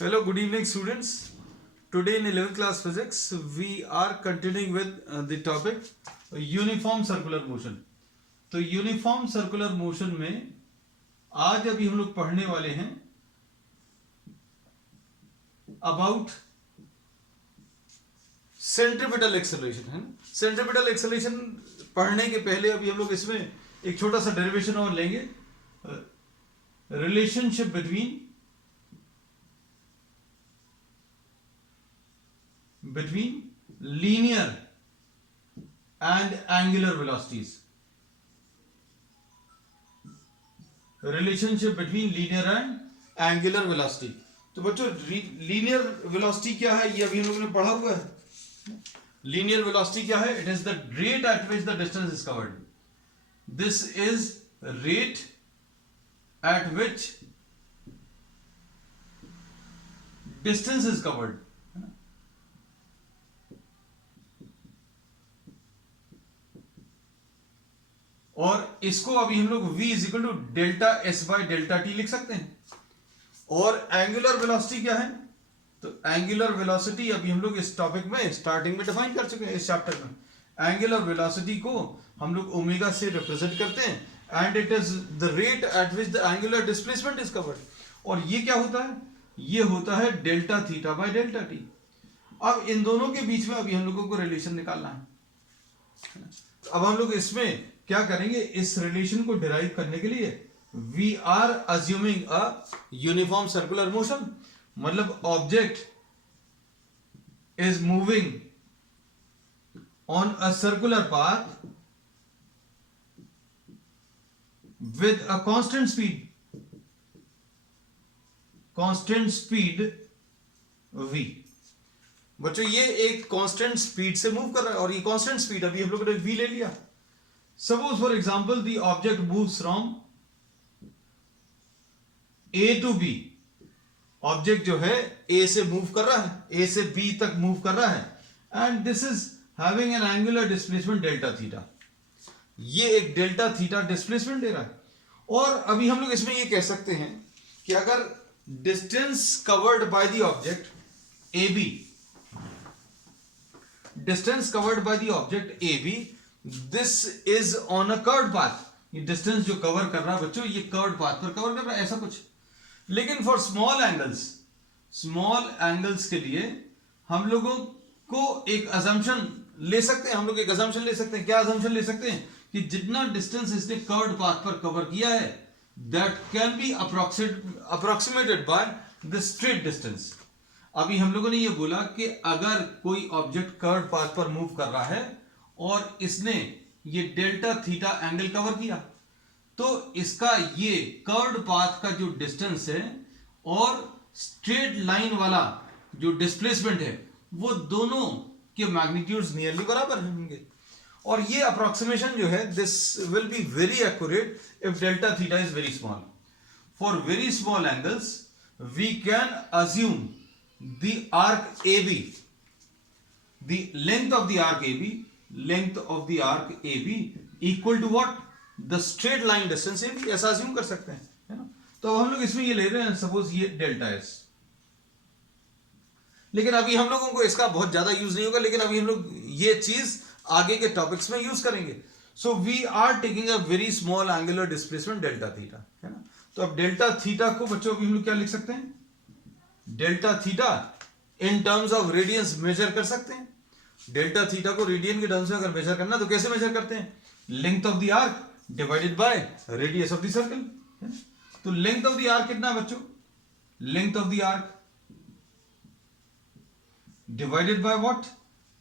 Hello, good evening, students. Today in 11th class physics, we are continuing with the topic uniform circular motion. तो uniform circular motion में आज अभी हम लोग पढ़ने वाले हैं अबाउट सेंट्रीपिटल एक्सेलरेशन, है ना। सेंट्रीपिटल एक्सेलरेशन पढ़ने के पहले अभी हम लोग इसमें एक छोटा सा डेरिवेशन और लेंगे, relationship between linear and angular velocities. Relationship between linear and angular velocity. तो बच्चों लीनियर वेलोसिटी क्या है ये अभी हम लोगों ने पढ़ा हुआ है। लीनियर वेलोसिटी क्या है? It is the rate at which the distance is covered. This is rate at which distance is covered. और इसको अभी हम लोग v is equal to delta s by delta t लिख सकते हैं. और एंगुलर वेलोसिटी क्या है? तो एंगुलर वेलोसिटी अभी हम लोग इस टॉपिक में स्टार्टिंग में डिफाइन कर चुके हैं इस चैप्टर में. एंगुलर वेलोसिटी को हम लोग ओमेगा से रिप्रेजेंट करते हैं and it is the rate at which the angular displacement is covered. और ये क्या होता है? ये होता है delta theta by delta t. अब इन दोनों के बीच में अभी हम लोगों को रिलेशन निकालना है. अब हम लोग इसमें क्या करेंगे? इस रिलेशन को डिराइव करने के लिए we are assuming a uniform circular motion. मतलब object is moving on a circular path with a constant speed v. बच्चों ये एक कांस्टेंट स्पीड से मूव कर रहा है और ये कांस्टेंट स्पीड अभी हम लोगों ने v ले लिया. Suppose for example the object moves from A to B. Object जो है A से मूव कर रहा है, A से B तक मूव कर रहा है and this is having an angular displacement delta theta. ये एक डेल्टा थीटा डिस्प्लेसमेंट दे रहा है. और अभी हम लोग इसमें ये कह सकते हैं कि अगर distance covered by the object AB, distance covered by the object AB, this is on a curved path. ये डिस्टेंस जो कवर कर रहा है बच्चों, ये कर्व्ड पाथ पर कवर कर रहा है, ऐसा कुछ. लेकिन फॉर स्मॉल एंगल्स के लिए हम लोगों को एक अजम्पशन ले सकते हैं. हम लोग एक अजम्पशन ले सकते हैं. क्या अजम्पशन ले सकते हैं? कि जितना डिस्टेंस इसने कर्व्ड पाथ पर कवर किया है that can be approximated by the straight distance. अभी हम लोगों ने ये बोला कि अगर कोई ऑब्जेक्ट कर्व्ड पाथ पर मूव कर रहा है और इसने ये डेल्टा थीटा एंगल कवर किया, तो इसका ये कर्व्ड पाथ का जो डिस्टेंस है और स्ट्रेट लाइन वाला जो डिस्प्लेसमेंट है वो दोनों के मैग्नीट्यूड्स नियरली बराबर होंगे. और ये अप्रोक्सीमेशन जो है this will be very accurate if delta theta is very small. For very small angles we can assume the arc AB, the length of the arc AB equal to what? The straight line distance AB. ऐसा assume कर सकते हैं, है ना. तो अब हम लोग इसमें ये ले रहे हैं, सपोज ये डेल्टा S. लेकिन अभी हम लोगों को इसका बहुत ज्यादा यूज नहीं होगा, लेकिन अभी हम लोग ये चीज आगे के टॉपिक्स में यूज करेंगे. So we are taking a very small angular displacement delta theta, है ना. तो अब डेल्टा थीटा को बच्चों अभी हम लोग क्या लिख सकते हैं? Delta theta in terms of radians measure कर सकते हैं. डेल्टा थीटा को रेडियन के टर्म्स में अगर मेजर करना तो कैसे मेजर करते हैं? Length of the arc divided by radius of the circle. तो लेंथ ऑफ द आर्क कितना है बच्चों? Length of the arc divided by what?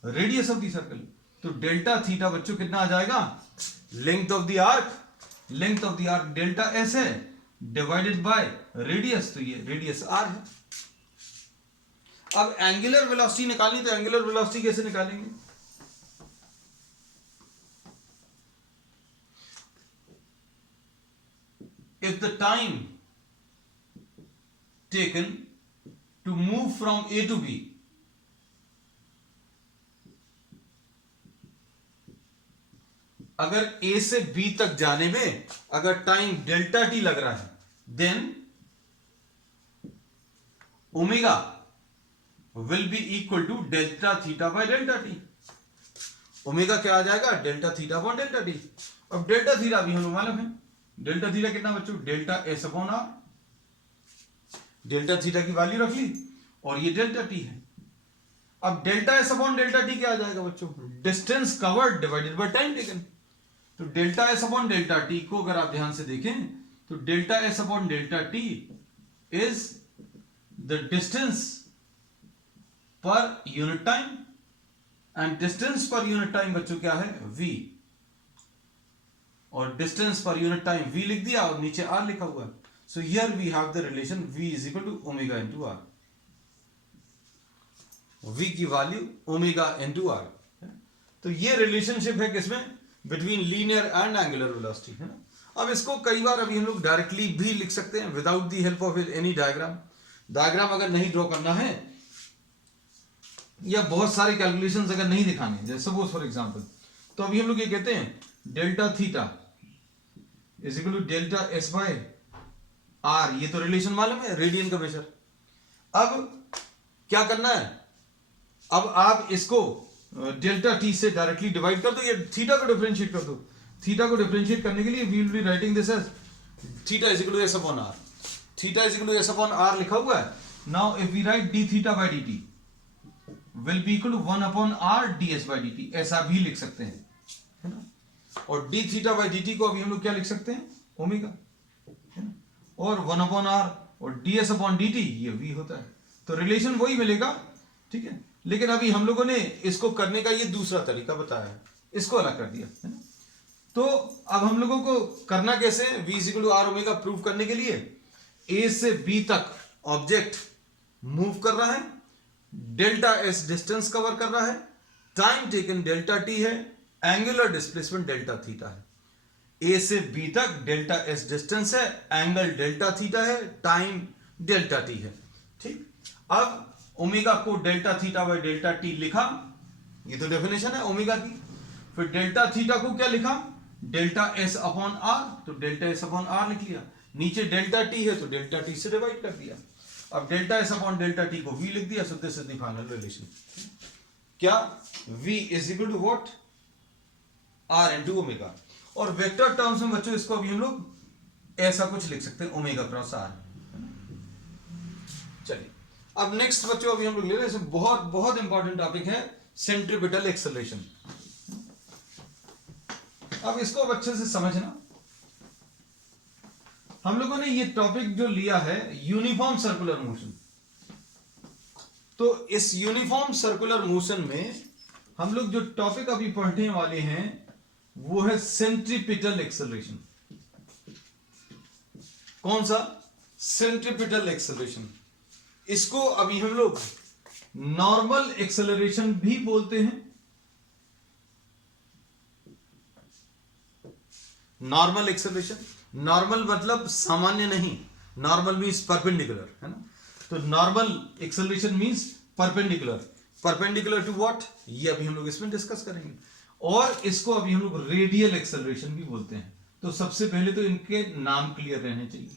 Radius of the circle. तो डेल्टा थीटा बच्चों कितना आ जाएगा? Length of the arc delta S है डिवाइडेड बाय रेडियस, तो ये रेडियस आर है. अब एंगुलर वेलोसिटी निकालनी, तो एंगुलर वेलोसिटी कैसे निकालेंगे? If the time taken to move from A to B अगर A से B तक जाने में अगर टाइम डेल्टा टी लग रहा है then omega will be equal to delta theta by delta t. Omega क्या आ जाएगा, delta theta upon delta t. अब डेल्टा थीटा भी हम लोग मालूम है, डेल्टा थीटा कितना बच्चों, delta S upon r. Delta theta की वैल्यू रख ली और ये डेल्टा टी है। अब delta S upon delta T क्या आ जाएगा बच्चों, distance covered divided by time taken. तो delta S upon delta T को अगर आप ध्यान से देखें तो delta S upon delta T is the distance per unit time, and distance per unit time बच्चों क्या है, v। और distance per unit time v लिख दिया और नीचे r लिखा हुआ है। So here we have the relation v is equal to omega into r। v की वैल्यू ओमेगा इनटू r। तो ये रिलेशनशिप है किसमें, between linear and angular velocity, है ना। अब इसको कई बार अभी हम लोग डायरेक्टली भी लिख सकते हैं without the help of any diagram. Diagram अगर नहीं ड्रॉ करना है या बहुत सारे कैलकुलेशंस अगर नहीं दिखाने, जैसे सपोज फॉर एग्जांपल, तो अभी हम लोग ये कहते हैं delta theta is equal to delta s by r. ये तो रिलेशन मालूम है, रेडियन का मेजर। अब क्या करना है, अब आप इसको डेल्टा टी से डायरेक्टली डिवाइड कर दो, ये थीटा को डिफरेंशिएट कर दो। थीटा को डिफरेंशिएट करने के लिए we will be writing this as theta is equal to s upon r. Theta is equal to s upon r लिखा हुआ है। Now if we write d theta by d t will be equal to 1 upon r d s by d t, ऐसा भी लिख सकते हैं, है ना। और d theta by d t को अभी हम लोग क्या लिख सकते हैं, ओमेगा, है ना। और 1 अपॉन आर और D S upon D T ये वी होता है। तो रिलेशन वही मिलेगा, ठीक है। लेकिन अभी हम लोगों ने इसको करने का ये दूसरा तरीका बताया है, इसको अलग कर दिया, है ना। तो अब हम लोगों को करना कैसे है, v is equal to r omega prove करने के लिए a से b तक ऑब्जेक्ट मूव कर रहा है, डेल्टा एस डिस्टेंस कवर कर रहा है, टाइम टेकन डेल्टा टी है, एंगुलर डिस्प्लेसमेंट डेल्टा थीटा है। a से b तक डेल्टा एस डिस्टेंस है, एंगल डेल्टा थीटा है, टाइम डेल्टा टी है, ठीक। अब ओमेगा को delta theta by delta T लिखा, ये तो डेफिनेशन है ओमेगा की। फिर डेल्टा थीटा को क्या लिखा, डेल्टा एस अपॉन आर, तो डेल्टा एस अपॉन आर लिख लिया। नीचे डेल्टा टी है तो डेल्टा टी से डिवाइड कर दिया। अब delta S upon delta T को v लिख दिया। So this is the final relation. क्या, v is equal to what, r into omega. और वेक्टर टर्म्स में बच्चों इसको अभी हम लोग ऐसा कुछ लिख सकते हैं, ओमेगा क्रॉस r। चलिए अब नेक्स्ट बच्चों अभी हम लोग ले रहे हैं, बहुत बहुत इंपॉर्टेंट टॉपिक है सेंट्रीपिटल एक्सेलरेशन। अब इसको अब अच्छे से समझना। हम लोगों ने ये टॉपिक जो लिया है यूनिफॉर्म सर्कुलर मोशन, तो इस यूनिफॉर्म सर्कुलर मोशन में हम लोग जो टॉपिक अभी पढ़ने वाले हैं वो है सेंट्रीपिटल एक्सेलरेशन। कौन सा, सेंट्रीपिटल एक्सेलरेशन। इसको अभी हम लोग नॉर्मल एक्सेलरेशन भी बोलते हैं। नॉर्मल एक्सेलरेशन, नॉर्मल मतलब सामान्य नहीं, नॉर्मल मींस परपेंडिकुलर, है ना। तो normal acceleration means perpendicular, perpendicular to what, ये अभी हम लोग इसमें डिस्कस करेंगे। और इसको अभी हम लोग रेडियल एक्सेलरेशन भी बोलते हैं। तो सबसे पहले तो इनके नाम क्लियर रहने चाहिए,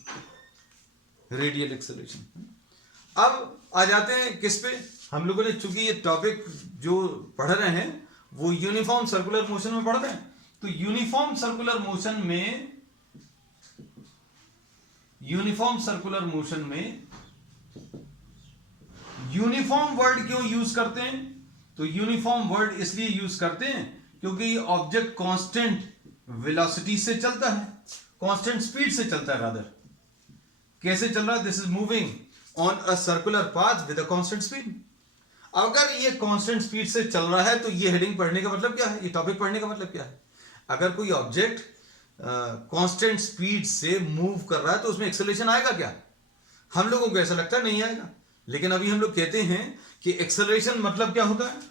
रेडियल एक्सेलरेशन। अब आ जाते हैं किस पे, हम लोगों ने चूंकि ये टॉपिक जो पढ़ रहे हैं वो यूनिफॉर्म सर्कुलर मोशन में पढ़ रहे हैं, तो यूनिफॉर्म सर्कुलर मोशन में यूनिफॉर्म वर्ड क्यों यूज करते हैं, तो यूनिफॉर्म वर्ड इसलिए यूज करते हैं क्योंकि ये ऑब्जेक्ट कांस्टेंट वेलोसिटी से चलता है, कांस्टेंट स्पीड से चलता है। रादर कैसे चल रहा है, this is moving on a circular path with a constant speed. अगर ये कांस्टेंट स्पीड से चल रहा है तो ये हेडिंग पढ़ने का मतलब क्या है, ये टॉपिक पढ़ने का मतलब क्या है। अगर कोई ऑब्जेक्ट कांस्टेंट स्पीड से मूव कर रहा है तो उसमें एक्सेलरेशन आएगा क्या, हम लोगों को ऐसा लगता है नहीं आएगा। लेकिन अभी हम लोग कहते हैं कि एक्सेलरेशन मतलब क्या होता है,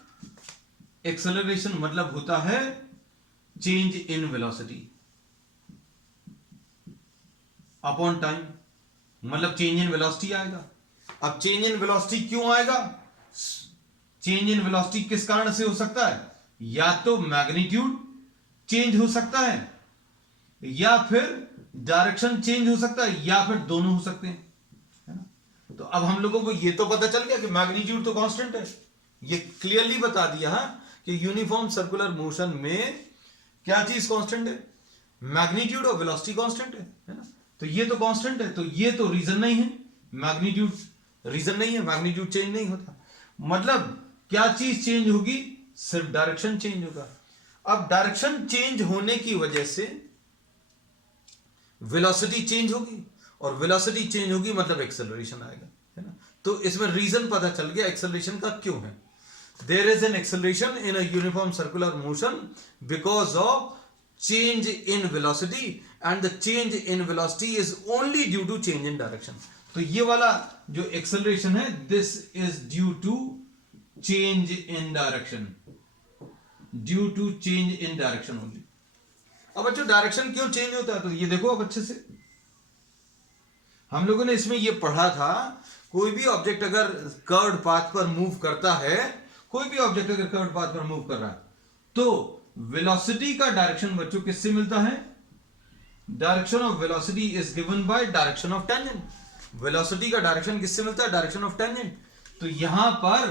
एक्सेलरेशन मतलब होता है change in velocity upon time, मतलब चेंज इन वेलोसिटी आएगा। अब चेंज इन वेलोसिटी क्यों आएगा, चेंज इन वेलोसिटी किस कारण से हो सकता है, या तो मैग्नीट्यूड चेंज हो सकता है, या फिर डायरेक्शन चेंज हो सकता है, या फिर दोनों हो सकते हैं, है ना। तो अब हम लोगों को ये तो पता चल गया कि मैग्नीट्यूड तो कांस्टेंट है, ये क्लियरली बता दिया कि यूनिफॉर्म सर्कुलर मोशन में क्या चीज कांस्टेंट है, मैग्नीट्यूड और वेलोसिटी कांस्टेंट है ना। तो ये तो कांस्टेंट है, तो ये तो रीजन नहीं है, मैग्नीट्यूड रीजन नहीं है, मैग्नीट्यूड चेंज नहीं होता। मतलब क्या चीज चेंज होगी, सिर्फ डायरेक्शन चेंज होगा। अब डायरेक्शन चेंज होने की वजह से वेलोसिटी चेंज होगी, और वेलोसिटी चेंज होगी मतलब एक्सेलरेशन आएगा, है ना। तो इसमें रीजन पता चल गया एक्सेलरेशन का क्यों है। There is an acceleration in a uniform circular motion because of change in velocity and the change in velocity is only due to change in direction। तो ये वाला जो एक्सेलरेशन है, this is due to change in direction, due to change in direction only। अब बच्चों direction क्यों change होता है, तो ये देखो अब अच्छे से हम लोगों ने इसमें ये पढ़ा था, कोई भी ऑब्जेक्ट अगर कर्व्ड पाथ पर मूव करता है, कोई भी ऑब्जेक्ट अगर कर्व्ड पाथ पर मूव कर रहा है, तो वेलोसिटी का डायरेक्शन बच्चों किससे मिलता है, direction of velocity is given by direction of tangent. Velocity का डायरेक्शन किससे मिलता है, डायरेक्शन ऑफ टेंजेंट। तो यहां पर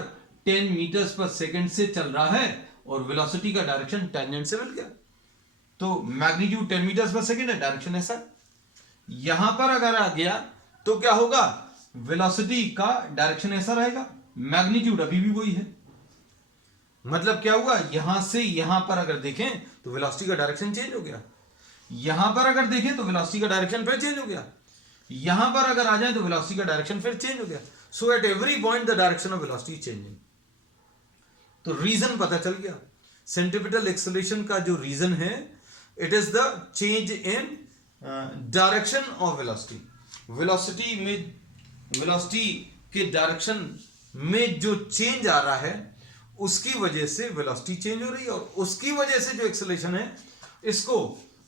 10 मीटर्स पर सेकंड से चल रहा है और वेलोसिटी का डायरेक्शन टेंजेंट से मिल गया, तो मैग्नीट्यूड 10 मीटर्स पर सेकंड है, डायरेक्शन ऐसा। यहां पर अगर आ गया तो क्या होगा, वेलोसिटी का डायरेक्शन ऐसा रहेगा, मैग्नीट्यूड अभी भी वही है। मतलब क्या हुआ, यहां से यहां पर अगर देखें तो वेलोसिटी का डायरेक्शन चेंज हो गया, यहां पर अगर देखें तो वेलोसिटी का डायरेक्शन फिर चेंज हो गया, यहां पर अगर आ जाए तो वेलोसिटी का डायरेक्शन फिर चेंज हो गया। So at every point the direction of velocity changing. तो रीजन पता चल गया, सेंट्रीपिटल एक्सेलरेशन का जो रीजन है, it is the change in direction of velocity. Velocity में, वेलोसिटी के डायरेक्शन में जो चेंज आ रहा है उसकी वजह से वेलोसिटी चेंज हो रही है, और उसकी वजह से जो एक्सेलरेशन है इसको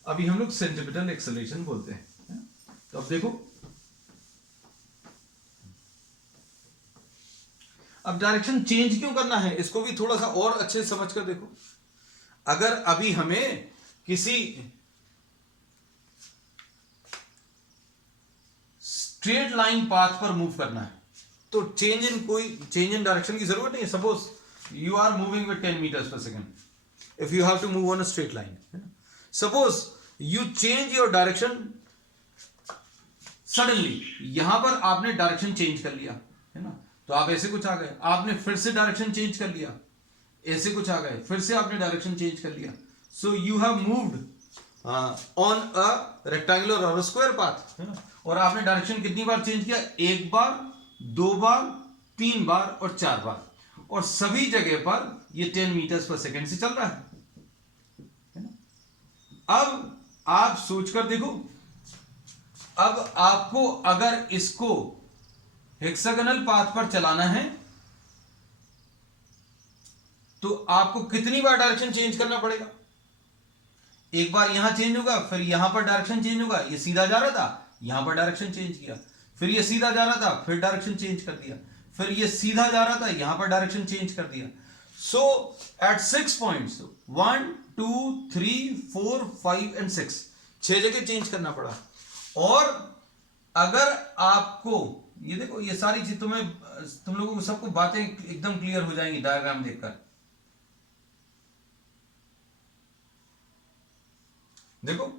अभी हम लोग सेंट्रीपिटल एक्सेलरेशन बोलते हैं। तो अब देखो, अब डायरेक्शन चेंज क्यों करना है इसको भी थोड़ा सा और अच्छे से समझ कर देखो। अगर अभी हमें किसी स्ट्रेट लाइन पाथ पर मूव करना है तो चेंज इन डायरेक्शन की जरूरत नहीं है। Suppose you are moving with 10 meters per second if you have to move on a straight line। suppose you change your direction suddenly, यहां पर आपने डायरेक्शन चेंज कर लिया, है ना, तो आप ऐसे कुछ आ गए, आपने फिर से डायरेक्शन चेंज कर लिया, ऐसे कुछ आ गए, फिर से आपने डायरेक्शन चेंज कर लिया। So you have moved on a rectangular और स्क्वायर पाथ, है ना, और आपने डायरेक्शन कितनी बार चेंज किया, एक बार, दो बार, तीन बार और चार बार, और सभी जगह पर ये 10 मीटर्स पर सेकंड से चल रहा है ना। अब आप सोचकर देखो, अब आपको अगर इसको हेक्सागोनल पाथ पर चलाना है तो आपको कितनी बार डायरेक्शन चेंज करना पड़ेगा। एक बार यहां चेंज होगा, फिर यहां पर डायरेक्शन चेंज होगा, ये सीधा जा रहा था, यहां पर डायरेक्शन चेंज किया, फिर ये सीधा जा रहा था, फिर डायरेक्शन चेंज कर दिया, फिर ये सीधा जा रहा था, यहां पर डायरेक्शन चेंज कर दिया। सो एट 6 पॉइंट्स, 1 2 3 4 5 एंड 6, 6 जगह चेंज करना पड़ा। और अगर आपको ये देखो, ये सारी चीज तुम लोगों को सबको बातें एकदम क्लियर हो जाएंगी डायग्राम देखकर। देखो,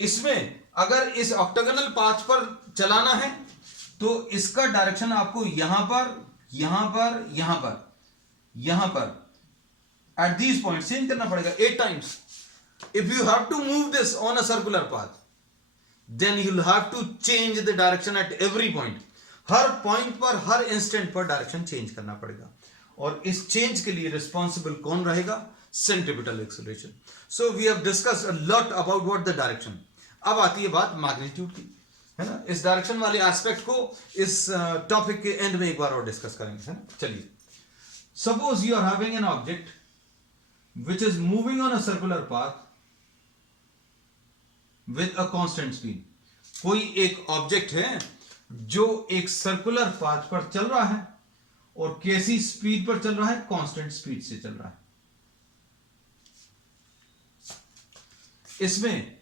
इसमें अगर इस ऑक्टागोनल पाथ पर चलाना है तो इसका डायरेक्शन आपको यहां पर, यहां पर, यहां पर, यहां पर एट दीज पॉइंट चेंज करना पड़ेगा 8 times. If you have to move this on a circular path then you have to change the direction at every point. हर पॉइंट पर, हर इंस्टेंट पर डायरेक्शन चेंज करना पड़ेगा, और इस चेंज के लिए रिस्पॉन्सिबल कौन रहेगा, centripetal acceleration. So we have discussed a lot about what the direction. अब आती है बात मैग्नीट्यूड की, है ना। इस डायरेक्शन वाले एस्पेक्ट को इस टॉपिक के एंड में एक बार और डिस्कस करेंगे, है ना। चलिए, suppose you are having an object which is moving on a circular path with a constant speed. कोई एक ऑब्जेक्ट है जो एक सर्कुलर पाथ पर चल रहा है और कैसी स्पीड पर चल रहा है, कांस्टेंट स्पीड से चल रहा है। इसमें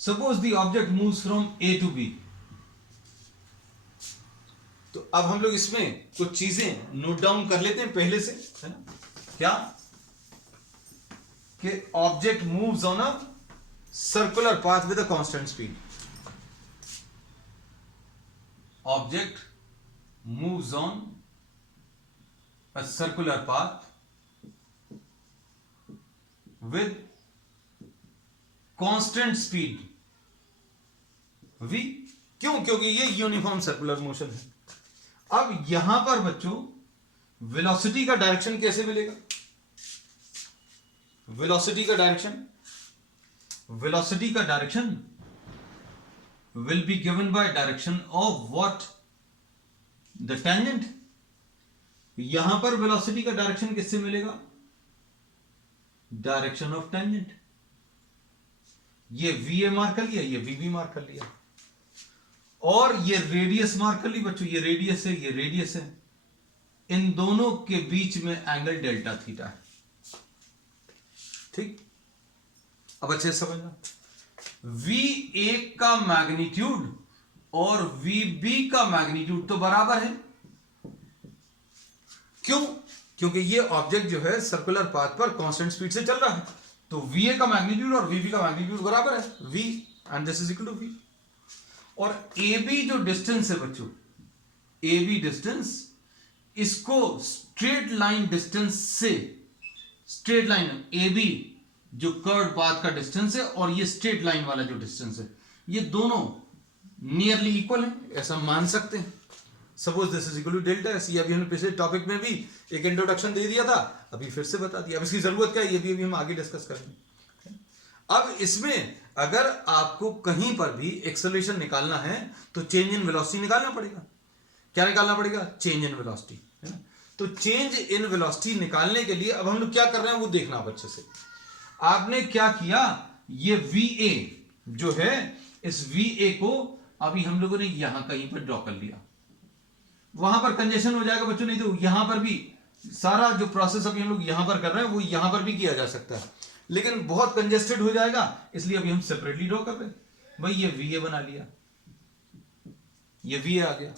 suppose the object moves from A to B. तो अब हम लोग इसमें कुछ चीजें नोट डाउन कर लेते हैं पहले से, है ना। क्या कि object moves on a circular path with a constant speed. Object moves on a circular path with constant speed v। क्यों? क्योंकि ये यूनिफॉर्म सर्कुलर मोशन है। अब यहां पर बच्चों वेलोसिटी का डायरेक्शन कैसे मिलेगा? वेलोसिटी का direction will be given by direction of what? The tangent. यहां पर वेलोसिटी का डायरेक्शन किससे मिलेगा? Direction of tangent. ये वी ए मार्क कर लिया, ये वी बी मार्क कर लिया, और ये रेडियस मार्क कर ली बच्चों, ये रेडियस है, ये रेडियस है। इन दोनों के बीच में एंगल डेल्टा थीटा है। ठीक, अब अच्छे से समझना। वी ए का मैग्नीट्यूड और वी बी का मैग्नीट्यूड तो बराबर है। क्यों? क्योंकि ये ऑब्जेक्ट जो है सर्कुलर पाथ पर कांस्टेंट स्पीड से चल रहा है, तो वी ए का मैग्नीट्यूड और वी बी का मैग्नीट्यूड बराबर है, v and this is equal to v. और ए बी जो डिस्टेंस है बच्चों, ए बी डिस्टेंस, इसको स्ट्रेट लाइन डिस्टेंस से, स्ट्रेट लाइन ए बी जो कर्व पाथ का डिस्टेंस है और ये स्ट्रेट लाइन वाला जो डिस्टेंस है, ये दोनों नियरली इक्वल है, ऐसा मान सकते हैं। Suppose this is equal to delta s. ये अभी हमने पिछले टॉपिक में भी एक इंट्रोडक्शन दे दिया था, अभी फिर से बता दिया। अब इसकी जरूरत क्या है, ये भी अभी हम आगे डिस्कस करेंगे। अब इसमें अगर आपको कहीं पर भी एक्सेलरेशन निकालना है तो चेंज इन वेलोसिटी निकालना पड़ेगा। क्या निकालना पड़ेगा? चेंज इन वेलोसिटी, है ना। तो चेंज इन वेलोसिटी निकालने के लिए अब हम लोग क्या कर रहे हैं वो देखना आप अच्छे से। आपने क्या किया, ये वी ए जो है, इस वी ए को अभी हम लोगों ने यहां कहीं पर ड्रॉ कर लिया। वहां पर कंजेशन हो जाएगा बच्चों, नहीं तो यहां पर भी सारा जो प्रोसेस अभी हम लोग यहां पर कर रहे हैं वो यहां पर भी किया जा सकता है, लेकिन बहुत कंजेस्टेड हो जाएगा, इसलिए अभी हम सेपरेटली ड्रॉ कर रहे हैं। भाई ये वी ए बना लिया, ये वी ए आ गया।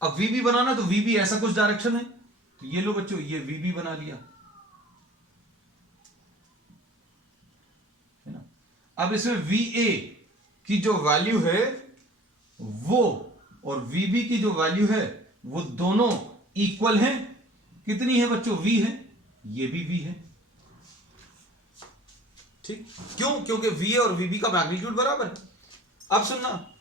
अब वी बी बनाना, तो वी बी ऐसा कुछ डायरेक्शन है, तो ये लो बच्चों, ये वी बी बना लिया, है ना। अब इसमें वी ए की जो वैल्यू है वो और वीबी की जो वैल्यू है वो दोनों इक्वल हैं। कितनी है बच्चों? वी है, ये भी वी है। ठीक, क्यों? क्योंकि वी ए और वीबी का मैग्नीट्यूड बराबर है। अब सुनना,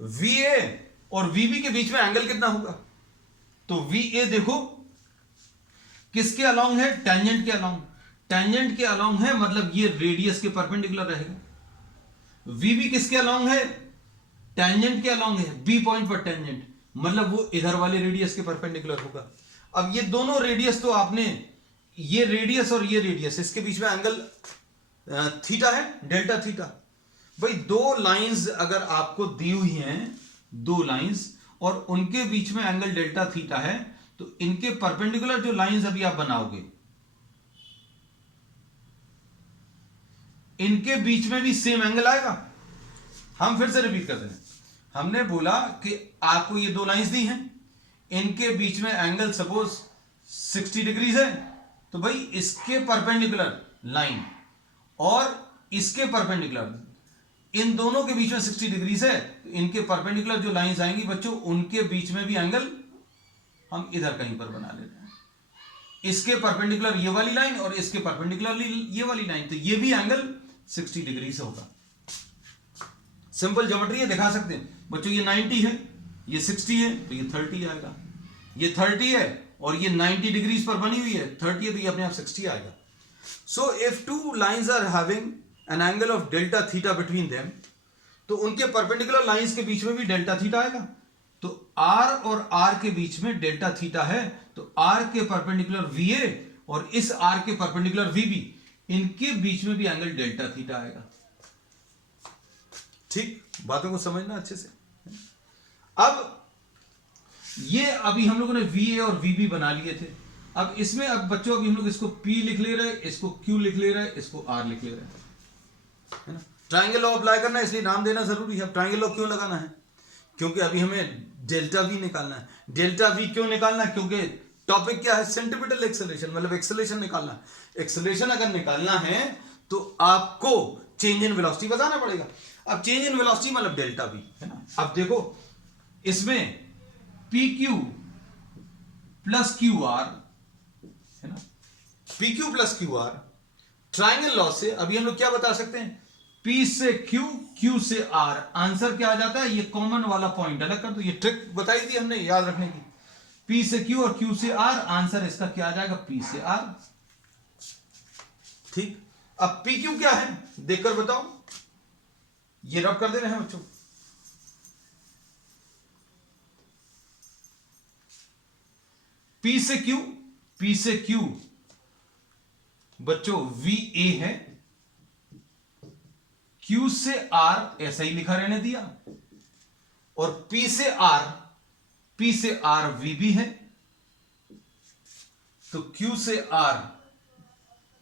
वी ए और वीबी के बीच में एंगल कितना होगा? तो वी ए देखो किसके अलोंग है? टेंजेंट के अलोंग। टेंजेंट के अलोंग है मतलब ये रेडियस के परपेंडिकुलर रहेगा। वीबी किसके अलोंग है? टेंजेंट के अलोंग है, बी पॉइंट पर टेंजेंट, मतलब वो इधर वाले रेडियस के परपेंडिकुलर होगा। अब ये दोनों रेडियस तो आपने, ये रेडियस और ये रेडियस, इसके बीच में एंगल थीटा है, डेल्टा थीटा। भाई दो लाइंस अगर आपको दी हुई हैं, दो लाइंस, और उनके बीच में एंगल डेल्टा थीटा है, तो इनके परपेंडिकुलर जो लाइंस अभी आप बनाओगे, इनके बीच में भी सेम एंगल आएगा। हम फिर से रिपीट करते हैं। हमने बोला कि आपको ये दो लाइंस दी हैं, इनके बीच में एंगल सपोज 60 डिग्रीज है, तो भाई इसके परपेंडिकुलर लाइन और इसके परपेंडिकुलर, इन दोनों के बीच में 60 डिग्रीज है, तो इनके परपेंडिकुलर जो लाइंस आएंगी बच्चों, उनके बीच में भी एंगल हम इधर कहीं पर बना लेते हैं। इसके परपेंडिकुलर ये वाली लाइन और इसके परपेंडिकुलर ये वाली लाइन, तो ये भी एंगल 60 डिग्री से होगा। सिंपल ज्योमेट्री है, दिखा सकते हैं बच्चों। ये 90 है, ये 60 है, तो ये 30 आएगा। ये 30 है और ये 90 डिग्रीज पर बनी हुई है, 30 है, तो ये अपने आप 60 आएगा। So if two lines are having an angle of delta theta between them, तो उनके परपेंडिकुलर लाइंस के बीच में भी डेल्टा थीटा आएगा। तो आर और आर के बीच में डेल्टा थीटा है, तो आर के परपेंडिकुलर वी ए और इस आर के परपेंडिकुलर वी बी, इनके बीच में भी एंगल डेल्टा थीटा आएगा। ठीक, बातों को समझना अच्छे से। अब ये अभी हम लोगों ने वी ए और वी बी बना लिए थे। अब इसमें अब बच्चों अभी हम लोग इसको P लिख ले रहे हैं, इसको Q लिख ले रहे हैं, इसको R लिख ले रहे हैं, है ना। ट्राइंगल लॉ अप्लाई करना है, इसलिए नाम देना जरूरी है। अब ट्राइंगल लॉ क्यों लगाना है? क्योंकि अभी हमें डेल्टा वी निकालना है। डेल्टा वी क्यों निकालना है? क्योंकि टॉपिक क्या है? सेंट्रीपिटल एक्सेलरेशन, मतलब एक्सेलरेशन निकालना है। एक्सेलरेशन अगर निकालना है तो आपको चेंज इन वेलोसिटी बताना पड़ेगा। अब चेंज इन वेलोसिटी मतलब डेल्टा वी, है ना। अब देखो इसमें P Q plus Q R, है ना, P Q plus Q R, triangle law से अभी हम लोग क्या बता सकते हैं? P से Q, Q से R, आंसर क्या आ जाता है? ये कॉमन वाला पॉइंट अलग कर दो, ये ट्रिक बताई थी हमने याद रखने की। P से Q और Q से R, आंसर इसका क्या आ जाएगा? P से R। ठीक, अब PQ क्या है देखकर बताओ। ये रब कर दे रहे हैं बच्चों। P से Q, P से Q बच्चों VA है, Q से R ऐसा ही लिखा रहने दिया, और P से R, P से R VB है। तो Q से R,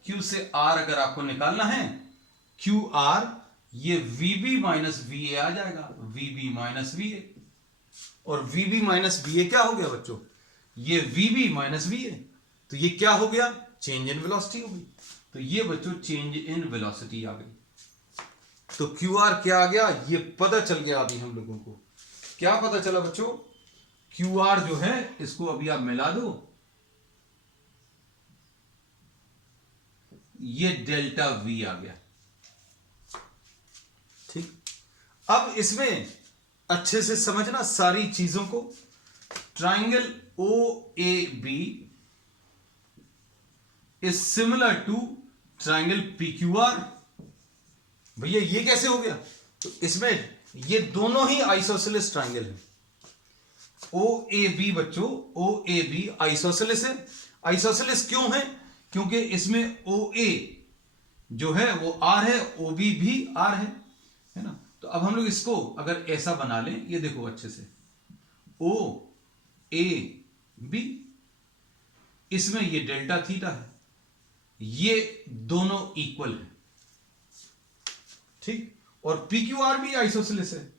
Q से R अगर आपको निकालना है, QR, ये VB माइनस VA आ जाएगा, VB माइनस VA। और VB माइनस VA क्या हो गया बच्चों? ये VB माइनस VA, तो ये क्या हो गया? चेंज इन वेलोसिटी हो गई। तो ये बच्चों चेंज इन वेलोसिटी आ गई। तो QR क्या आ गया? ये पता चल गया अभी हम लोगों को। क्या पता चला बच्चों? QR जो है इसको अभी आप मिला दो, ये डेल्टा V आ गया। ठीक, अब इसमें अच्छे से समझना सारी चीजों को। Triangle OAB is similar to triangle PQR। भैया ये कैसे हो गया? तो इसमें ये दोनों ही आइसोसेलेस ट्राइंगल है। OAB बच्चों, OAB आइसोसेलेस है। आइसोसेलेस क्यों है? क्योंकि इसमें OA जो है वो R है, OB भी R है ना। तो अब हम लोग इसको अगर ऐसा बना लें, ये देखो अच्छे से, OAB, इसमें ये डेल्टा थीटा है, ये दोनों इक्वल है। ठीक, और PQR भी आइसोसेलेस है,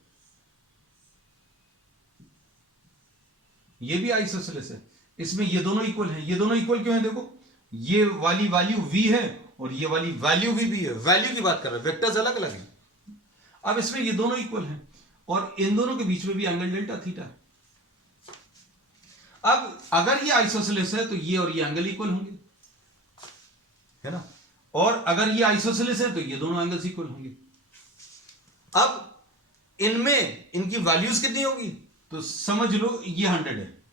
ये भी आइसोसेलेस है। इसमें ये दोनों इक्वल हैं। ये दोनों इक्वल क्यों है? देखो ये वाली वैल्यू V है और ये वाली वैल्यू भी है। वैल्यू की बात कर रहे हैं, वेक्टर्स अलग अलग हैं। अब इसमें ये दोनों इक्वल हैं और इन दोनों के बीच में भी एंगल डेल्टा थीटा है। अब अगर ये आइसोसेलेस है तो ये और ये एंगल इक्वल होंगे, है ना। और अगर ये आइसोसेलेस है तो ये दोनों एंगल्स इक्वल होंगे। अब इनमें इनकी वैल्यूज कितनी होगी? तो समझ लो ये 100 है।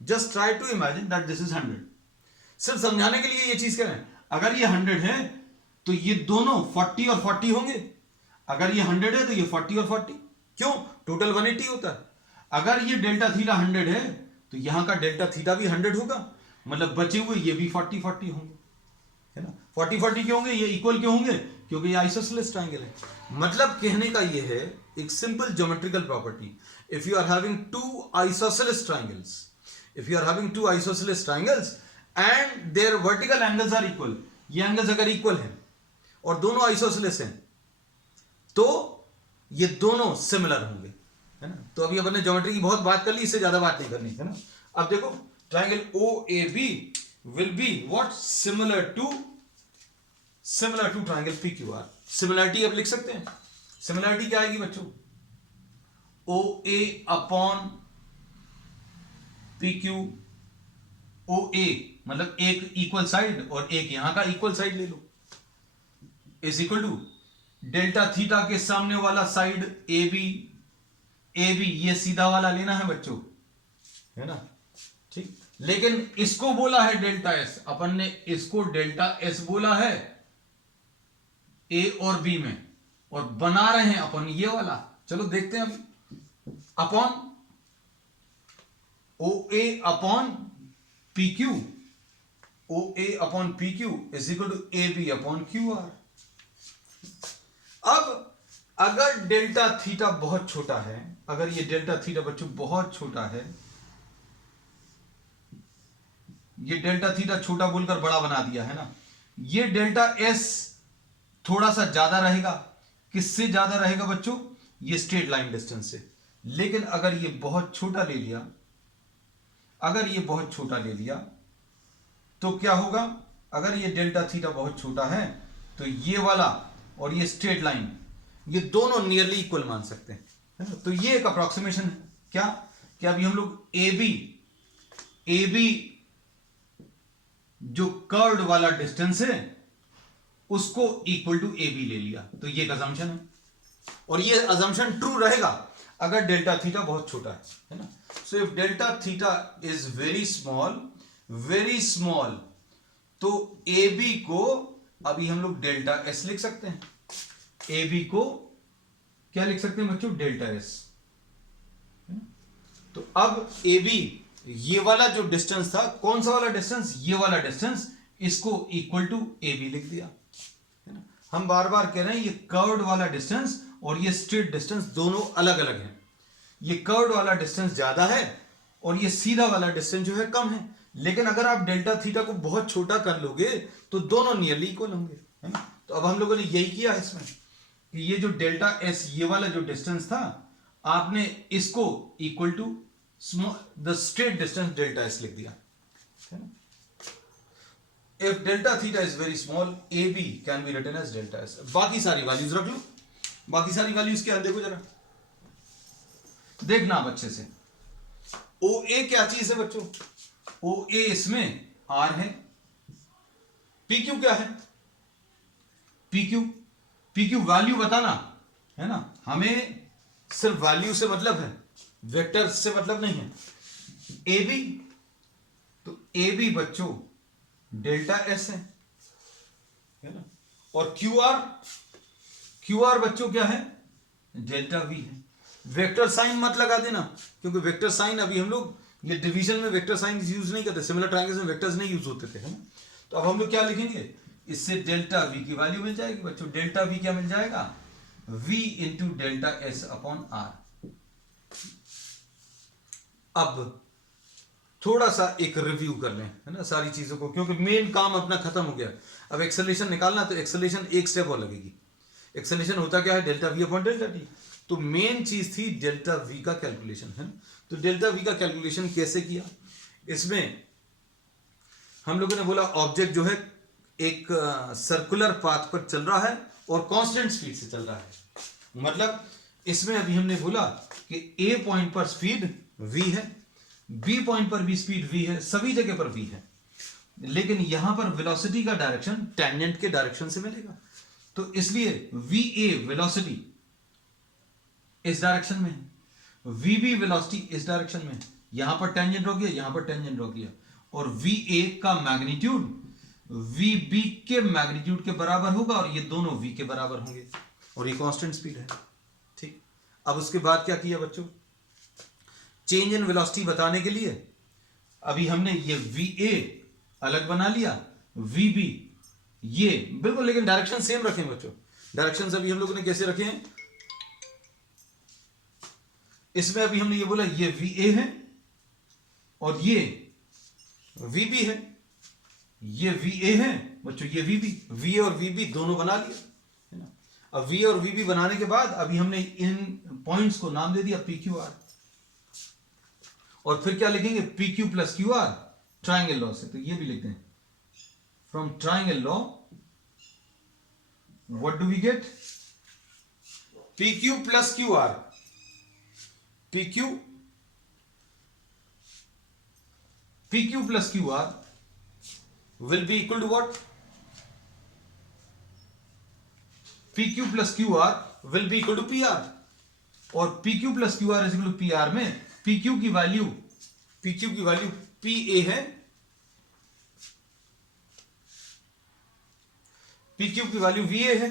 Just try to imagine that this is 100। सिर्फ समझाने के लिए ये चीज करें। अगर ये 100 है तो ये दोनों 40 और 40 होंगे। अगर ये 100 है तो ये 40 और 40, क्यों? टोटल 180 होता है। अगर ये डेल्टा थीटा 100 है तो यहां का डेल्टा थीटा भी 100 होगा, मतलब बचे हुए ये भी 40 40 होंगे, है ना। 40 40 क्यों होंगे? ये इक्वल क्यों होंगे? क्योंकि ये आइसोसेलेस ट्राइंगल है। मतलब कहने का ये है एक simple geometrical property, if you are having two isosceles triangles, if you are having two isosceles triangles and their vertical angles are equal, ये एंगल्स अगर इक्वल हैं और दोनों आइसोसेलेस हैं तो ये दोनों सिमिलर होंगे, है ना। तो अभी अपन ने ज्योमेट्री की बहुत बात कर ली, इससे ज्यादा बात नहीं करनी, है ना। अब देखो triangle OAB will be what? Similar to triangle PQR। Similarity अब लिख सकते हैं। सिमिलरिटी क्या आएगी बच्चों? OA अपॉन PQ, OA मतलब एक इक्वल साइड और एक यहां का इक्वल साइड ले लो, is equal to delta theta के सामने वाला साइड AB, ये सीधा वाला लेना है बच्चों, है ना। ठीक, लेकिन इसको बोला है डेल्टा S, अपन ने इसको डेल्टा S बोला है A और B में, और बना रहे हैं अपन ये वाला। चलो देखते हैं अभी। Upon OA upon PQ, OA upon PQ is equal to AB upon QR। अब अगर डेल्टा थीटा बहुत छोटा है, अगर ये डेल्टा थीटा बच्चों बहुत छोटा है, ये डेल्टा थीटा छोटा बोलकर बड़ा बना दिया है ना, ये डेल्टा S थोड़ा सा ज्यादा रहेगा किससे ज्यादा रहेगा बच्चों? ये स्ट्रेट लाइन डिस्टेंस से। लेकिन अगर ये बहुत छोटा ले लिया, अगर ये बहुत छोटा ले लिया तो क्या होगा? अगर ये डेल्टा थीटा बहुत छोटा है तो ये वाला और ये स्ट्रेट लाइन ये दोनों नियरली इक्वल मान सकते हैं, है ना? तो ये एक अप्रोक्सीमेशन है। क्या कि अभी हम लोग ए बी जो कर्व्ड वाला डिस्टेंस है उसको इक्वल टू ए बी ले लिया, तो ये एक अजम्पशन है। और ये अजम्पशन ट्रू रहेगा अगर डेल्टा थीटा बहुत छोटा है ना? So if delta theta is very small, तो ए बी को अभी हम लोग डेल्टा एस लिख सकते हैं। ए बी को क्या लिख सकते हैं बच्चों? Delta S. तो अब ए बी ये वाला जो डिस्टेंस था, कौन सा वाला डिस्टेंस? ये वाला डिस्टेंस, इसको इक्वल टू ए बी लिख दिया, है ना? हम बार बार कह रहे हैं ये कर्व्ड वाला डिस्टेंस और ये स्ट्रेट डिस्टेंस दोनों अलग अलग हैं। ये कर्व्ड वाला डिस्टेंस ज्यादा है और ये सीधा वाला डिस्टेंस जो है कम है। लेकिन अगर आप डेल्टा थीटा को बहुत छोटा कर लोगे तो दोनों नियरली इक्वल होंगे, है ना? तो अब हम लोगों ने यही किया है इसमें कि ये जो डेल्टा एस ये वाला जो डिस्टेंस था, आपने इसको equal to the straight distance delta s लिख दिया, है ना? If delta theta is very small, A B can be written as delta s. बाकी सारी वैल्यूज रख लो। बाकी सारी वैल्यूज क्या है देखो जरा, देखना आप अच्छे से। ओ ए क्या चीज है बच्चों? ओ ए इसमें आर है। पी क्यू क्या है? पी क्यू वैल्यू बताना, है ना? हमें सिर्फ वैल्यू से मतलब है, वेक्टर से मतलब नहीं है। ए बी, तो ए बी बच्चों डेल्टा एस है ना? और क्यू आर बच्चों क्या है? डेल्टा वी है। वेक्टर साइन मत लगा देना, क्योंकि वेक्टर साइन अभी हम लोग ये डिवीजन में वेक्टर साइन यूज नहीं करते, सिमिलर ट्रायंगल्स में वेक्टर्स नहीं यूज होते थे, है ना? तो अब हम लोग क्या लिखेंगे? इससे डेल्टा वी की वैल्यू मिल जाएगी बच्चों। डेल्टा वी क्या मिल जाएगा? v into delta S upon r. अब थोड़ा सा एक रिव्यू कर लें, है ना, सारी चीजों को, क्योंकि मेन काम अपना खत्म हो गया। अब एक्सेलरेशन निकालना, तो एक्सेलरेशन एक स्टेप और लगेगी। एक्सेलरेशन होता क्या है? Delta we upon delta T. तो मेन चीज थी डेल्टा वी का कैलकुलेशन, है ना? तो डेल्टा वी का कैलकुलेशन कैसे किया? इसमें हम लोगों ने बोला ऑब्जेक्ट जो है एक सर्कुलर पाथ पर चल रहा है और कांस्टेंट स्पीड से चल रहा है। मतलब इसमें अभी हमने बोला कि ए पॉइंट पर स्पीड v है, बी पॉइंट पर भी स्पीड v है, सभी जगह पर v है, लेकिन यहां पर वेलोसिटी का डायरेक्शन टेंजेंट के डायरेक्शन से मिलेगा। तो इसलिए वी ए वेलोसिटी इस डायरेक्शन में है, वी बी वेलोसिटी इस डायरेक्शन में है। यहां पर टेंजेंट रोक गया, यहां पर टेंजेंट रोक गया, और वी ए का मैग्नीट्यूड वी बी के मैग्नीट्यूड के बराबर होगा और ये दोनों v के बराबर होंगे, और ये कांस्टेंट स्पीड है। ठीक, अब उसके बाद क्या किया बच्चों? चेंज इन वेलोसिटी बताने के लिए अभी हमने ये वी ए अलग बना लिया, वी बी ये बिल्कुल, लेकिन डायरेक्शन सेम रखें बच्चों। डायरेक्शन अभी हम लोगों ने कैसे रखे हैं? इसमें अभी हमने ये बोला ये वी ए है और ये वी बी है, ये वी ए है बच्चों, ये वी बी, वी ए और वी बी दोनों बना लिया, है ना? अब वी ए और वी बी बनाने के बाद अभी हमने इन पॉइंट्स को नाम दे दिया पी क्यू आर, और फिर क्या लिखेंगे? P Q plus Q R triangle law से। तो ये भी लिखते हैं, from triangle law what do we get? P Q plus Q R, P Q plus Q R will be equal to what? PQ plus QR will be equal to PR, और PQ plus QR is equal to PR में PQ की value PA है, PQ की value VA है,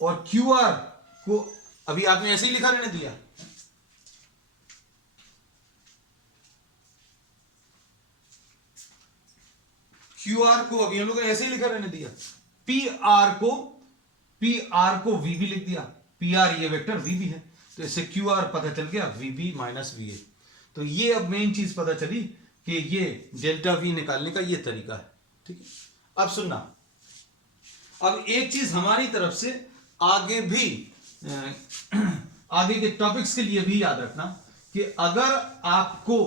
और QR को अभी आपने ऐसे ही लिखा रहने दिया। QR को अभी हम लोगों ने ऐसे ही लिखा रहने दिया। PR को VB लिख दिया, PR ये वेक्टर VB है, तो इससे QR पता चल गया VB माइनस VA। तो ये अब मेन चीज पता चली कि ये डेल्टा V निकालने का ये तरीका है। ठीक है, अब सुनना, अब एक चीज हमारी तरफ से आगे भी आगे के टॉपिक्स के लिए भी याद रखना कि अगर आपको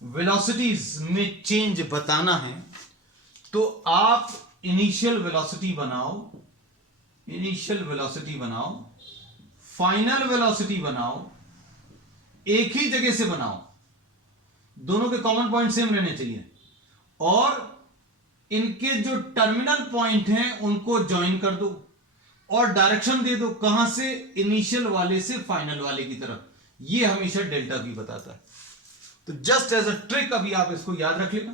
वेलोसिटीज में चेंज बताना है तो आप इनिशियल वेलोसिटी बनाओ, फाइनल वेलोसिटी बनाओ, एक ही जगह से बनाओ, दोनों के कॉमन पॉइंट सेम रहने चाहिए, और इनके जो टर्मिनल पॉइंट हैं उनको ज्वाइन कर दो और डायरेक्शन दे दो, कहां से, इनिशियल वाले से फाइनल वाले की तरफ। ये हमेशा डेल्टा भी बताता है। तो जस्ट एज अ ट्रिक अभी आप इसको याद रख लेना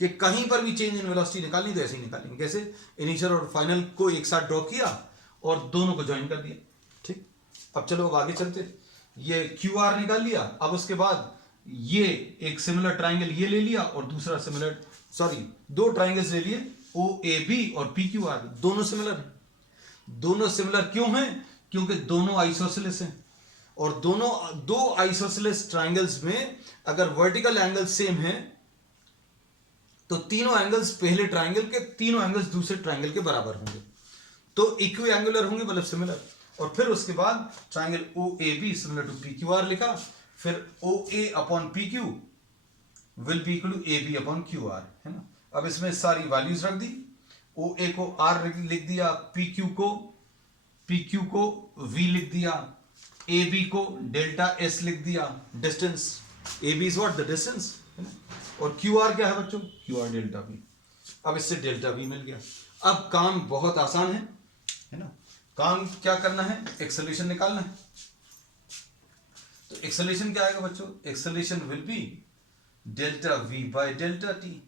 कि कहीं पर भी चेंज इन वेलोसिटी निकालनी तो ऐसे ही निकालेंगे। कैसे? इनिशियल और फाइनल को एक साथ ड्रॉ किया और दोनों को ज्वाइन कर दिया। ठीक, अब चलो अब आगे चलते। ये क्यू आर निकाल लिया, अब उसके बाद ये एक सिमिलर ट्राइंगल ये ले लिया और दूसरा सिमिलर, दो ट्राइंगल्स ले लिए, ओ ए बी और पी क्यू आर, दोनों सिमिलर हैं। दोनों सिमिलर क्यों हैं? क्योंकि दोनों आइसोसेलेस हैं, और दोनों दो आइसोसेलेस ट्राइंगल्स में अगर वर्टिकल एंगल सेम है तो तीनों एंगल्स पहले ट्राइंगल के, तीनों एंगल्स दूसरे ट्राइंगल के बराबर होंगे, तो इक्वी एंगुलर होंगे, मतलब सिमिलर। और फिर उसके बाद triangle O A B similar to P Q R लिखा, फिर O A upon P Q will be equal to A B upon Q R, है ना। अब इसमें सारी वैल्यूज रख दी, ओ ए को आर लिख दिया, पी क्यू को वी लिख दिया, ए बी को डेल्टा एस लिख दिया, distance A B is what, the distance, है ना। और क्यू आर क्या है बच्चों? Q R delta v. अब इससे डेल्टा वी मिल गया। अब काम बहुत आसान है ना। काम क्या करना है? एक्सेलरेशन निकालना है। तो एक्सेलरेशन क्या आएगा बच्चों? Acceleration will be delta we bye delta T,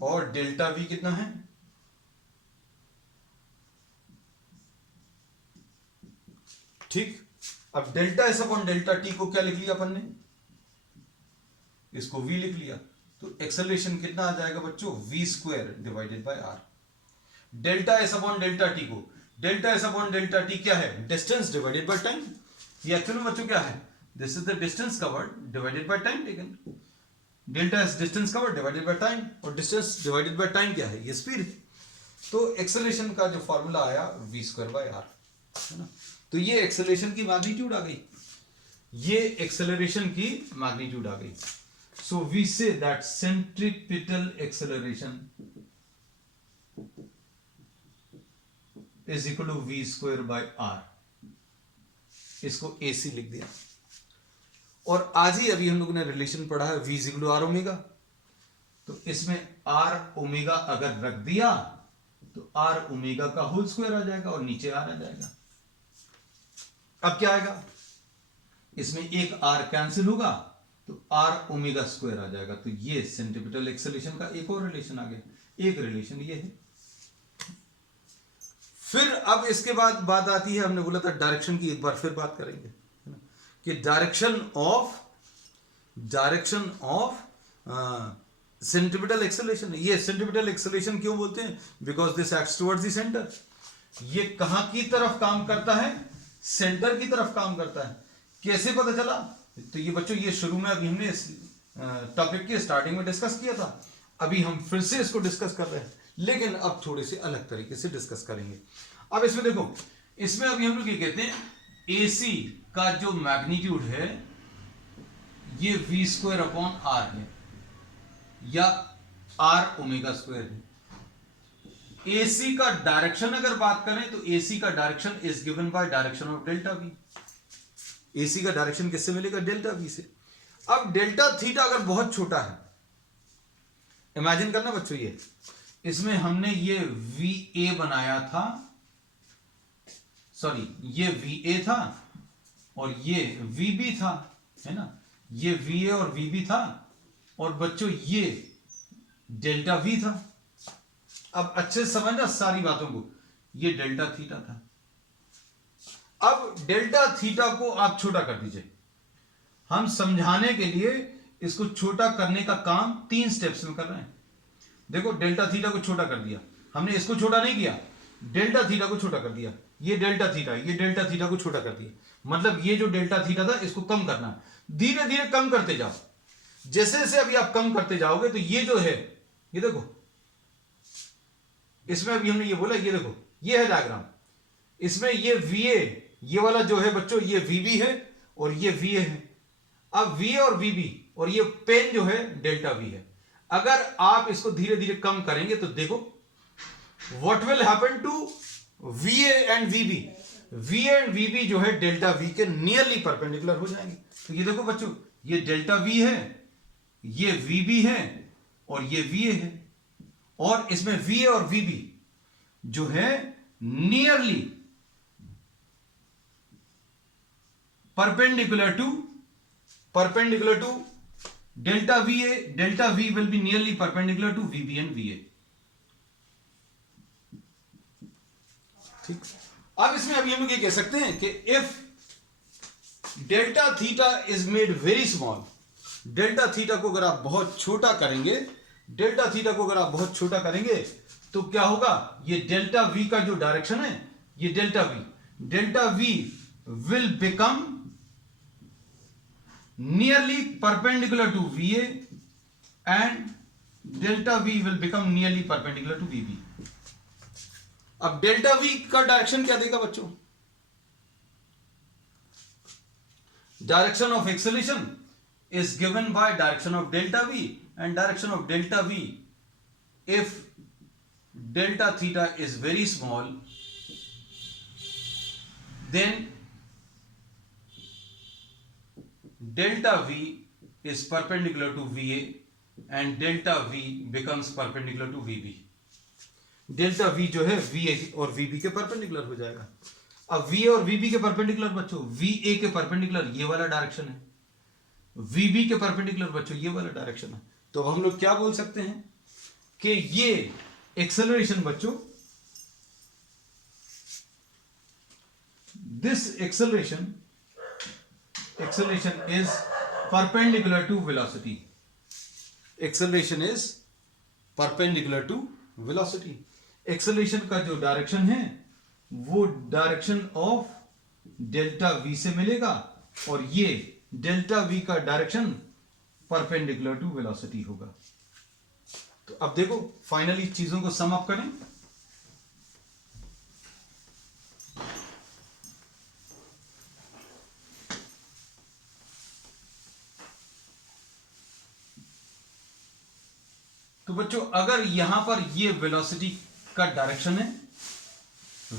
और डेल्टा वी कितना है? ठीक, अब delta S upon delta T को क्या लिख लिया अपन ने? इसको v लिख लिया। तो एक्सेलरेशन कितना आ जाएगा बच्चों? v square divided by r। Delta S upon delta T को, delta S upon delta T क्या है? Distance divided by time. ये एक्चुअल में बच्चों क्या है? This is the distance covered divided by time taken. Delta S distance covered divided by time, और distance divided by time क्या है? ये स्पीड। तो एक्सेलरेशन का जो फॉर्मूला आया v स्क्वायर बाय r, है ना। तो ये एक्सेलरेशन की मैग्नीट्यूड आ गई, ये एक्सेलरेशन की मैग्नीट्यूड आ गई। So we say that centripetal acceleration is equal to v square by r। इसको AC लिख दिया। और आज ही अभी हम लोगों ने रिलेशन पढ़ा है v is equal to r omega. तो इसमें r ओमेगा अगर रख दिया तो r ओमेगा का होल स्क्वायर आ जाएगा और नीचे r आ जाएगा। अब क्या आएगा? इसमें एक r कैंसिल होगा तो r ओमेगा स्क्वायर आ जाएगा। तो ये सेंट्रीपिटल एक्सेलरेशन का एक और रिलेशन आ गया। एक रिलेशन ये है। फिर अब इसके बाद बात आती है, हमने बोला था डायरेक्शन की, एक बार फिर बात करेंगे, है ना, कि डायरेक्शन ऑफ सेंट्रीपिटल एक्सेलरेशन। ये सेंट्रीपिटल एक्सेलरेशन क्यों बोलते हैं? Because this acts towards the centre. ये कहां की तरफ काम करता है? सेंटर की तरफ काम करता है। कैसे पता चला? तो ये बच्चों, ये शुरू में अभी हमने इस टॉपिक के स्टार्टिंग में डिस्कस किया था, अभी हम फिर से इसको डिस्कस कर रहे हैं, लेकिन अब थोड़े से अलग तरीके से डिस्कस करेंगे। अब इसमें देखो, इसमें अभी हम लोग ये कहते हैं AC का जो मैग्नीट्यूड है ये v स्क्वायर अपॉन r है, या r ओमेगा स्क्वायर है। AC का डायरेक्शन अगर बात करें तो AC का direction is given by direction of delta v। AC का डायरेक्शन किससे मिलेगा? डेल्टा v से। अब डेल्टा थीटा अगर बहुत छोटा है, इमेजिन करना बच्चों, ये इसमें हमने ये VA बनाया था, ये VA था और ये VB था, है ना। ये VA और VB था, और बच्चों ये डेल्टा V था। अब अच्छे से समझना सारी बातों को, ये डेल्टा थीटा था। अब डेल्टा थीटा को आप छोटा कर दीजिए। हम समझाने के लिए इसको छोटा करने का काम 3 स्टेप्स में कर रहे हैं। देखो, डेल्टा थीटा को छोटा कर दिया हमने, इसको छोटा नहीं किया, डेल्टा थीटा को छोटा कर दिया। ये डेल्टा थीटा, ये डेल्टा थीटा को छोटा कर दिया, मतलब ये जो डेल्टा थीटा था इसको कम करना है। धीरे धीरे कम करते जाओ। जैसे जैसे अभी आप कम करते जाओगे तो ये जो है, ये देखो, इसमें अभी हमने ये बोला, ये देखो, ये है डायग्राम। इसमें ये VA, ये वाला जो है बच्चों ये VB है और ये VA है। अब VA और VB और ये पेन जो है डेल्टा V है। अगर आप इसको धीरे धीरे कम करेंगे तो देखो what will happen to VA and VB। VA and VB जो है डेल्टा V के नियरली परपेंडिकुलर हो जाएंगे। तो ये देखो बच्चों, ये डेल्टा V है, ये VB है और ये VA है, और इसमें VA और VB जो है nearly perpendicular to delta VA। Delta V will be nearly perpendicular to VB and VA। ठीक। अब इसमें अभी हम लोग ये कह सकते हैं कि if delta theta is made very small, delta theta को अगर आप बहुत छोटा करेंगे, डेल्टा थीटा को अगर आप बहुत छोटा करेंगे तो क्या होगा, ये डेल्टा V का जो डायरेक्शन है, ये delta V will become nearly perpendicular to VA and delta V will become nearly perpendicular to VB। अब डेल्टा V का डायरेक्शन क्या देगा बच्चों, direction of acceleration is given by direction of delta V, and direction of delta V, if delta theta is very small, then delta V is perpendicular to VA and delta V becomes perpendicular to VB। Delta V जो है VA और VB के perpendicular हो जाएगा। अब VA और VB के perpendicular बच्चों, VA के परपेंडिकुलर ये वाला डायरेक्शन है, VB के परपेंडिकुलर बच्चों ये वाला डायरेक्शन है। तो हम लोग क्या बोल सकते हैं कि ये एक्सेलरेशन बच्चों, this acceleration is perpendicular to velocity। acceleration is perpendicular to velocity। acceleration का जो डायरेक्शन है वो डायरेक्शन ऑफ डेल्टा V से मिलेगा और ये डेल्टा V का डायरेक्शन परपेंडिकुलर टू वेलोसिटी होगा। तो अब देखो फाइनली चीजों को सम अप करें। तो बच्चों अगर यहां पर ये वेलोसिटी का डायरेक्शन है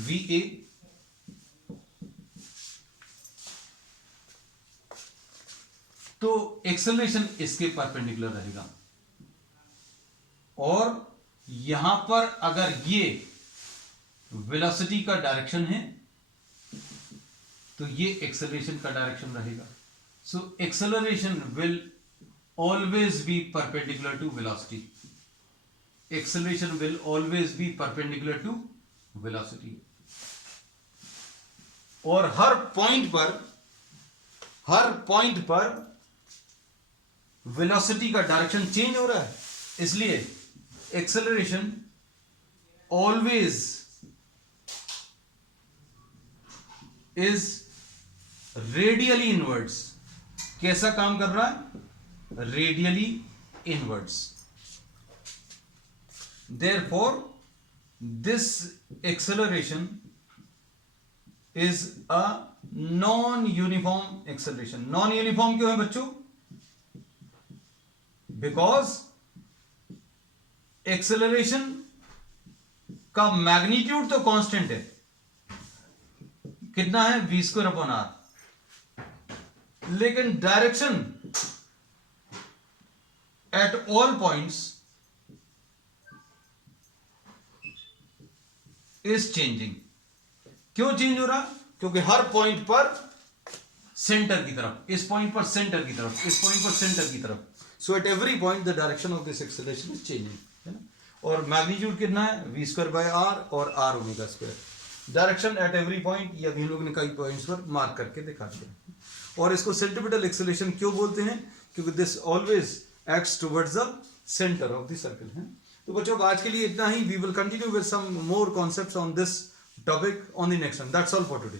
VA, तो एक्सेलरेशन इसके परपेंडिकुलर रहेगा, और यहां पर अगर ये वेलोसिटी का डायरेक्शन है तो ये एक्सेलरेशन का डायरेक्शन रहेगा। So acceleration will always be perpendicular to velocity। acceleration will always be perpendicular to velocity। और हर पॉइंट पर वेलोसिटी का डायरेक्शन चेंज हो रहा है, इसलिए acceleration always is radially inwards. कैसा काम कर रहा है, radially inwards. therefore this acceleration is a non-uniform acceleration। non-uniform क्यों है बच्चों, because acceleration का मैग्नीट्यूड तो कांस्टेंट है, कितना है v²/r, लेकिन direction at all points is changing। क्यों चेंज हो रहा, क्योंकि हर पॉइंट पर सेंटर की तरफ, इस पॉइंट पर सेंटर की तरफ, इस पॉइंट पर सेंटर की तरफ, so at every point the direction of this acceleration is changing, है ना। और मैग्नीट्यूड कितना है v²/r और r⍵²। Direction at every point, ये अभी हम लोग ने कई पॉइंट्स पर मार्क करके दिखा दिया। और इसको सेंट्रीपिटल एक्सेलरेशन क्यों बोलते हैं, क्योंकि this always acts towards the centre of the circle है। तो बच्चों आज के लिए इतना ही। We will continue with some more concepts on this topic on the next one. That's all for today.